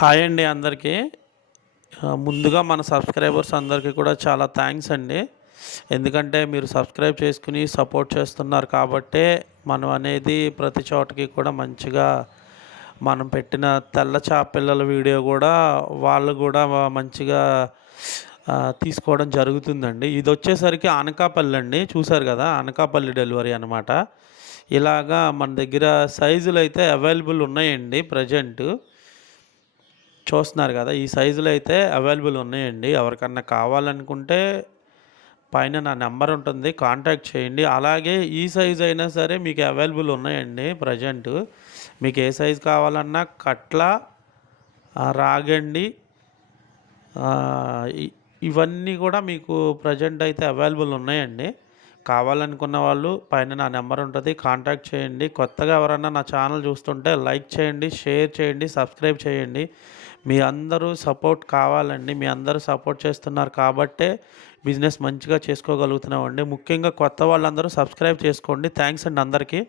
Hi అండి అందరికీ. ముందుగా మన సబ్స్క్రైబర్స్ అందరికీ కూడా చాలా థ్యాంక్స్ అండి. ఎందుకంటే మీరు సబ్స్క్రైబ్ చేసుకుని సపోర్ట్ చేస్తున్నారు కాబట్టే మనం అనేది ప్రతి చోటకి కూడా మంచిగా మనం పెట్టిన తెల్ల చాపిల్లల వీడియో కూడా వాళ్ళు కూడా మంచిగా తీసుకోవడం జరుగుతుందండి. ఇదొచ్చేసరికి అనకాపల్లి అండి. చూసారు కదా! అనకాపల్లి డెలివరీ అనమాట. ఇలాగా మన దగ్గర సైజులైతే అవైలబుల్ ఉన్నాయండి ప్రెజెంటు. చూస్తున్నారు కదా! ఈ సైజులో అయితే అవైలబుల్ ఉన్నాయండి. ఎవరికన్నా కావాలనుకుంటే పైన నా నెంబర్ ఉంటుంది. కాంటాక్ట్ చేయండి. అలాగే ఈ సైజ్ అయినా సరే మీకు అవైలబుల్ ఉన్నాయండి ప్రెజెంటు. మీకు ఏ సైజ్ కావాలన్నా కట్ల, రాగండి ఆహ్, ఇ ఇవన్నీ కూడా మీకు ప్రెజెంట్ అయితే అవైలబుల్ ఉన్నాయండి. కావాలనుకున్న వాళ్ళు పైన నా నెంబర్ ఉంటది. కాంటాక్ట్ చేయండి. కొత్తగా ఎవరన్నా నా ఛానల్ చూస్తుంటే లైక్ చేయండి, షేర్ చేయండి, సబ్స్క్రైబ్ చేయండి. మీ అందరూ సపోర్ట్ కావాలండి. మీ అందరూ సపోర్ట్ చేస్తున్నారు కాబట్టే బిజినెస్ మంచిగా చేసుకోగలుగుతున్నామండి. ముఖ్యంగా కొత్త వాళ్ళందరూ సబ్స్క్రైబ్ చేసుకోండి. థ్యాంక్స్ అండి అందరికీ.